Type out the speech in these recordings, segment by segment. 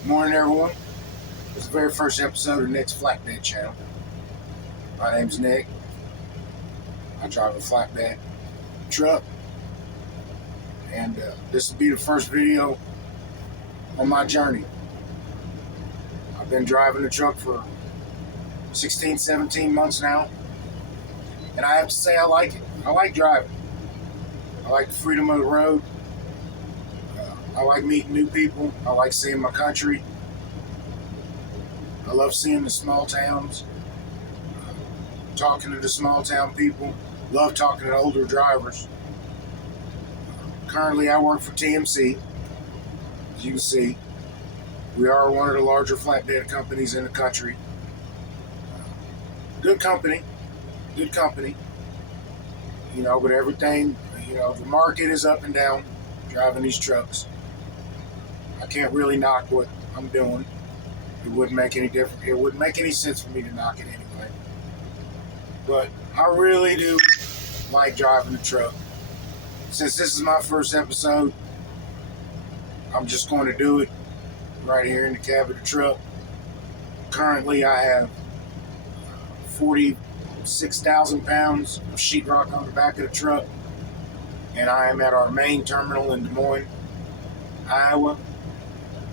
Good morning, everyone. This is the very first episode of Nick's Flatbed channel. My name's Nick. I drive a flatbed truck, and this will be the first video on my journey. I've been driving the truck for 16, 17 months now, and I have to say I like it. I like driving. I like the freedom of the road. I like meeting new people. I like seeing my country. I love seeing the small towns, talking to the small town people. Love talking to older drivers. Currently, I work for TMC. As you can see, we are one of the larger flatbed companies in the country. Good company, good company. But everything, the market is up and down driving these trucks. I can't really knock what I'm doing. It wouldn't make any difference. It wouldn't make any sense for me to knock it anyway. But I really do like driving the truck. Since this is my first episode, I'm just going to do it right here in the cab of the truck. Currently, I have 46,000 pounds of sheetrock on the back of the truck, and I am at our main terminal in Des Moines, Iowa.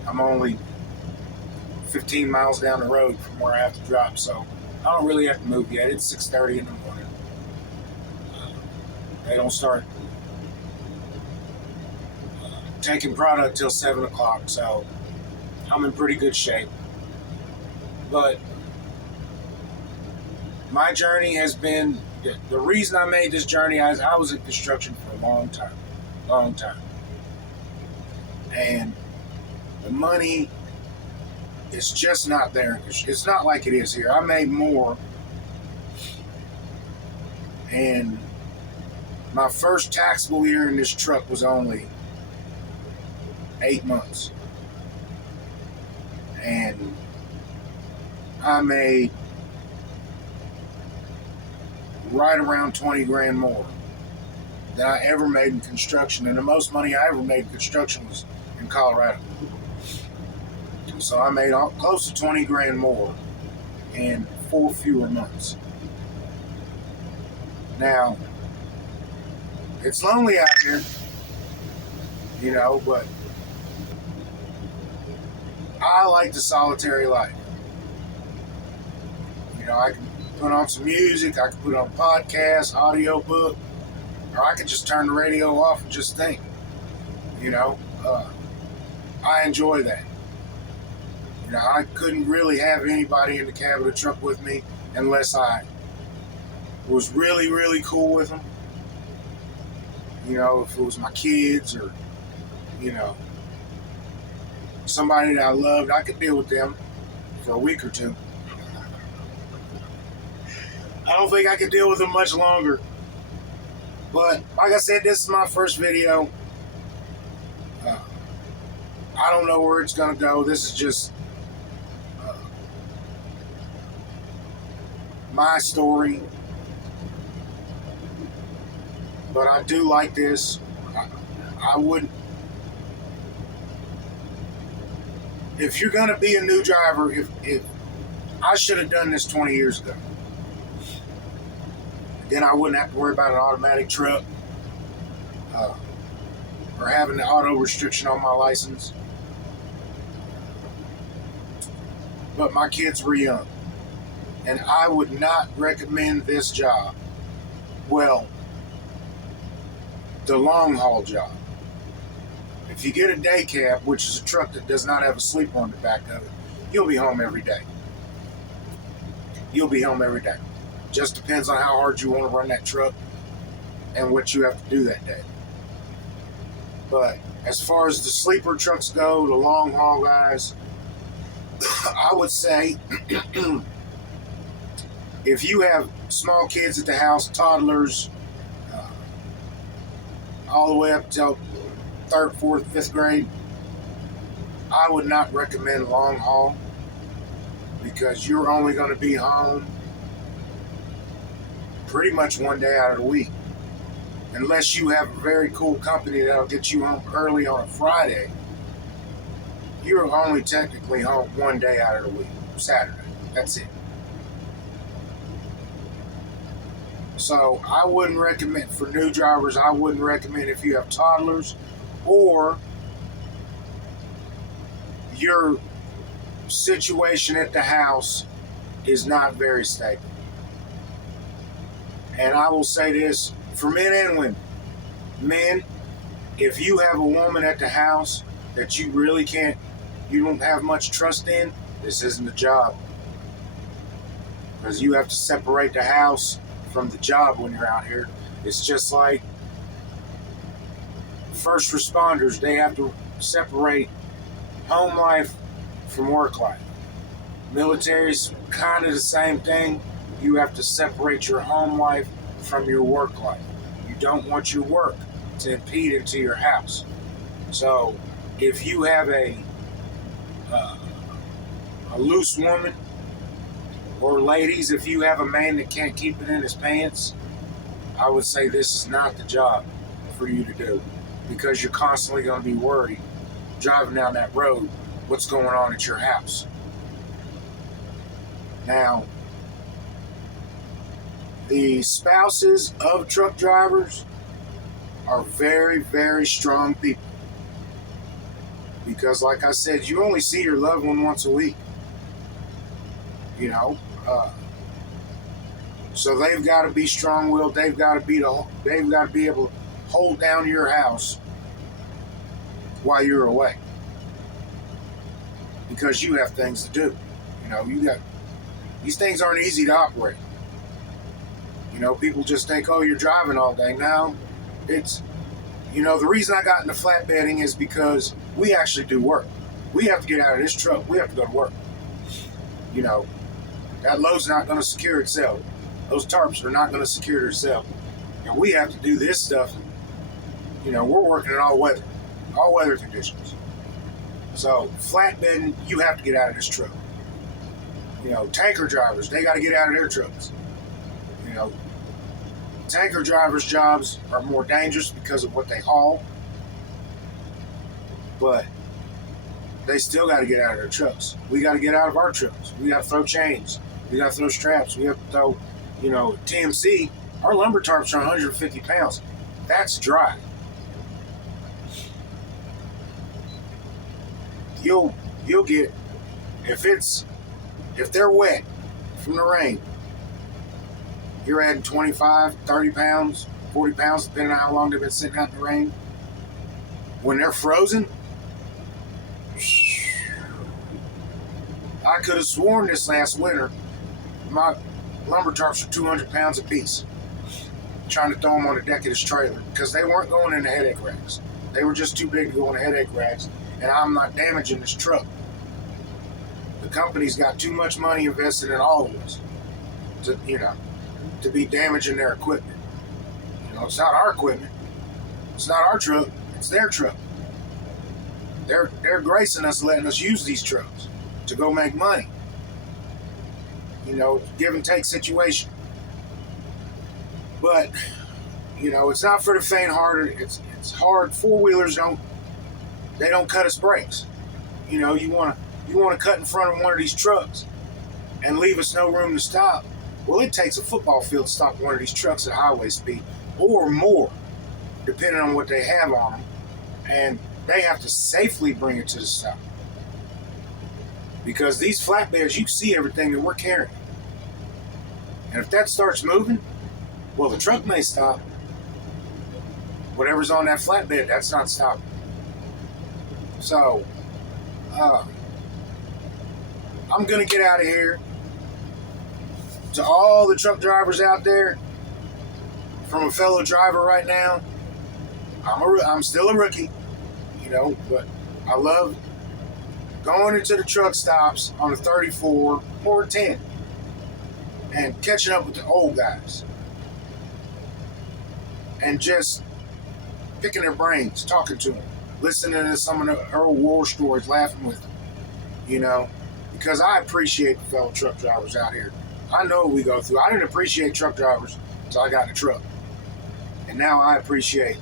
I'm only 15 miles down the road from where I have to drop, so I don't really have to move yet. It's 6:30 in the morning. They don't start taking product till 7 o'clock, so I'm in pretty good shape. But my journey has been, the reason I made this journey, I was in construction for a long time. And the money is just not there. It's not like it is here. I made more, and my first taxable year in this truck was only 8 months. And I made right around 20 grand more than I ever made in construction. And the most money I ever made in construction was in Colorado. So I made close to 20 grand more in 4 fewer months. Now, it's lonely out here, but I like the solitary life. I can put on some music, I can put on a podcast, audio book, or I can just turn the radio off and just think. I enjoy that. I couldn't really have anybody in the cab of the truck with me unless I was really, really cool with them. If it was my kids or, somebody that I loved, I could deal with them for a week or two. I don't think I could deal with them much longer. But like I said, this is my first video. I don't know where it's going to go. This is just my story. But I do like this. I wouldn't. If you're going to be a new driver, if I should have done this 20 years ago. Then I wouldn't have to worry about an automatic truck or having the auto restriction on my license. But my kids were young, and I would not recommend this job. Well, the long haul job. If you get a day cab, which is a truck that does not have a sleeper on the back of it, you'll be home every day. You'll be home every day. Just depends on how hard you want to run that truck and what you have to do that day. But as far as the sleeper trucks go, the long haul guys, I would say if you have small kids at the house, toddlers, all the way up till 3rd, 4th, 5th grade, I would not recommend long haul because you're only going to be home pretty much one day out of the week. Unless you have a very cool company that'll get you home early on a Friday, you're only technically home one day out of the week, Saturday. That's it. So I wouldn't recommend, for new drivers, I wouldn't recommend if you have toddlers or your situation at the house is not very stable. And I will say this for men and women. Men, if you have a woman at the house that you really you don't have much trust in, this isn't the job. Because you have to separate the house from the job when you're out here. It's just like first responders, they have to separate home life from work life. Military's kind of the same thing. You have to separate your home life from your work life. You don't want your work to impede into your house. So if you have a loose woman, or ladies, if you have a man that can't keep it in his pants, I would say this is not the job for you to do, because you're constantly going to be worried driving down that road what's going on at your house. Now, the spouses of truck drivers are very, very strong people, because like I said, you only see your loved one once a week, you know. So they've got to be strong-willed. They've got to be able to hold down your house while you're away, because you have things to do. You know, these things aren't easy to operate. You know, people just think, oh, you're driving all day. Now, it's, you know, the reason I got into flatbedding is because we actually do work. We have to get out of this truck. We have to go to work. You know, that load's not going to secure itself. Those tarps are not going to secure themselves. And we have to do this stuff. You know, we're working in all weather conditions. So flatbedding, you have to get out of this truck. You know, tanker drivers, they got to get out of their trucks. You know, tanker drivers' jobs are more dangerous because of what they haul, but they still got to get out of their trucks. We got to get out of our trucks. We got to throw chains. We got to throw straps. We have to throw, you know, TMC. Our lumber tarps are 150 pounds. That's dry. You'll get, if they're wet from the rain, you're adding 25, 30 pounds, 40 pounds, depending on how long they've been sitting out in the rain. When they're frozen, I could have sworn this last winter, my lumber tarps were 200 pounds a piece, trying to throw them on the deck of this trailer, because they weren't going in the headache racks. They were just too big to go in the headache racks, and I'm not damaging this truck. The company's got too much money invested in all of us to be damaging their equipment. You know, it's not our equipment. It's not our truck. It's their truck. They're gracing us, letting us use these trucks to go make money. You know, give and take situation. But, you know, it's not for the faint-hearted. It's hard. Four-wheelers don't cut us brakes. You know, you want to cut in front of one of these trucks and leave us no room to stop. Well, it takes a football field to stop one of these trucks at highway speed, or more, depending on what they have on them. And they have to safely bring it to the stop. Because these flatbeds, you see everything that we're carrying. And if that starts moving, well, the truck may stop. Whatever's on that flatbed, that's not stopping. So, I'm going to get out of here. To all the truck drivers out there, from a fellow driver right now, I'm still a rookie, you know, but I love going into the truck stops on a 34 or a 10 and catching up with the old guys and just picking their brains, talking to them, listening to some of the old war stories, laughing with them, you know, because I appreciate the fellow truck drivers out here. I know what we go through. I didn't appreciate truck drivers until I got in the truck. And now I appreciate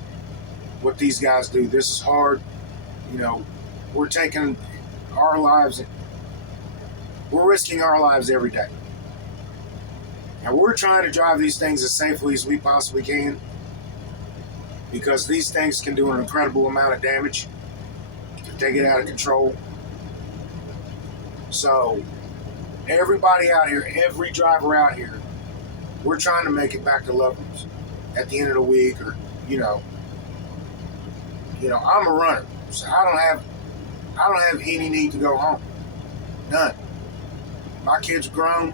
what these guys do. This is hard. You know, we're taking our lives. We're risking our lives every day. And we're trying to drive these things as safely as we possibly can, because these things can do an incredible amount of damage if they get out of control. So everybody out here, every driver out here, we're trying to make it back to loved ones at the end of the week, or I'm a runner, so I don't have any need to go home. None. My kids are grown.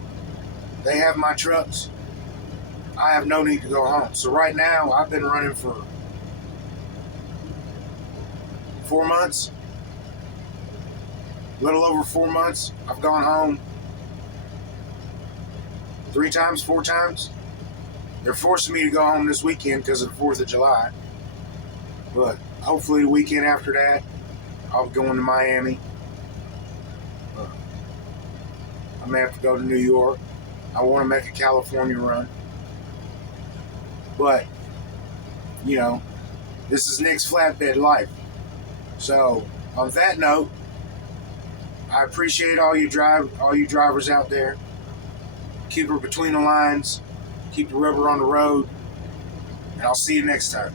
They have my trucks. I have no need to go home. So right now, I've been running for 4 months, a little over 4 months. I've gone home 3 times, 4 times. They're forcing me to go home this weekend because of the 4th of July. But hopefully the weekend after that, I'll be going to Miami. I may have to go to New York. I want to make a California run. But, this is Nick's Flatbed Life. So, on that note, I appreciate all you drivers out there. Keep her between the lines. Keep the rubber on the road. And I'll see you next time.